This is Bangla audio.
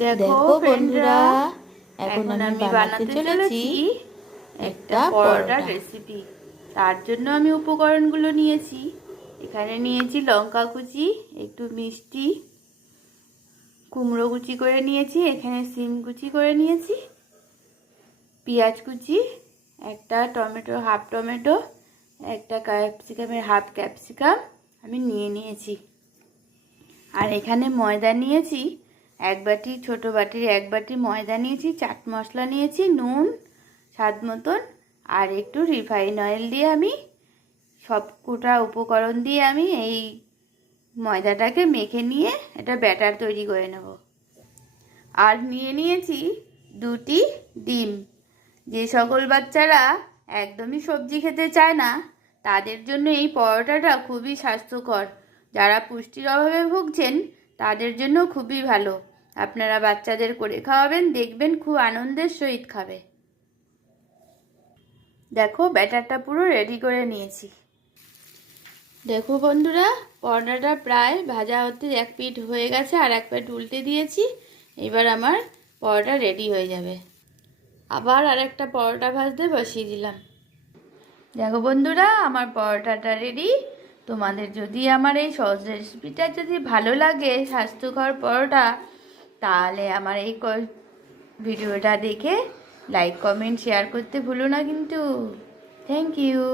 দেখো বন্ধুরা, এখন আমি বানাতে চলেছি একটা পরোটার রেসিপি। তার জন্য আমি উপকরণগুলো নিয়েছি। এখানে নিয়েছি লঙ্কা কুচি, একটু মিষ্টি, কুমড়ো কুচি করে নিয়েছি, এখানে সিম কুচি করে নিয়েছি, পেঁয়াজ কুচি, একটা টমেটো, হাফ টমেটো, একটা ক্যাপসিকামের হাফ ক্যাপসিকাম আমি নিয়ে নিয়েছি। আর এখানে ময়দা নিয়েছি এক বাটি, ছোট বাটির এক বাটি ময়দা নিয়েছি, চাট মশলা নিয়েছি, নুন স্বাদ মতন, আর একটু রিফাইন অয়েল দিয়ে আমি সব কোটা উপকরণ দিয়ে আমি এই ময়দাটাকে মেখে নিয়ে এটা ব্যাটার তৈরি করে নেব। আর নিয়ে নিয়েছি দুটি ডিম। যে সকল বাচ্চারা একদমই সবজি খেতে চায় না তাদের জন্য এই পরোটাটা খুবই স্বাস্থ্যকর। যারা পুষ্টির অভাবে ভুগছেন তাদের জন্য খুবই ভালো। আপনারা বাচ্চাদের করে খাওয়াবেন, দেখবেন খুব আনন্দের সহিত খাবে। দেখো ব্যাটারটা পুরো রেডি করে নিয়েছি। দেখো বন্ধুরা, পরোটাটা প্রায় ভাজা হতে এক পিঠ হয়ে গেছে, আর এক পিঠ উল্টে দিয়েছি। এবার আমার পরোটা রেডি হয়ে যাবে। আবার আরেকটা পরোটা ভাজতে বসিয়ে দিলাম। দেখো বন্ধুরা, আমার পরোটাটা রেডি। তোমাদের যদি আমার এই সহজ রেসিপিটা যদি ভালো লাগে, স্বাস্থ্যকর পরোটা, তাহলে আমার এই ভিডিওটা দেখে লাইক, কমেন্ট, শেয়ার করতে ভুলো না কিন্তু। Thank you.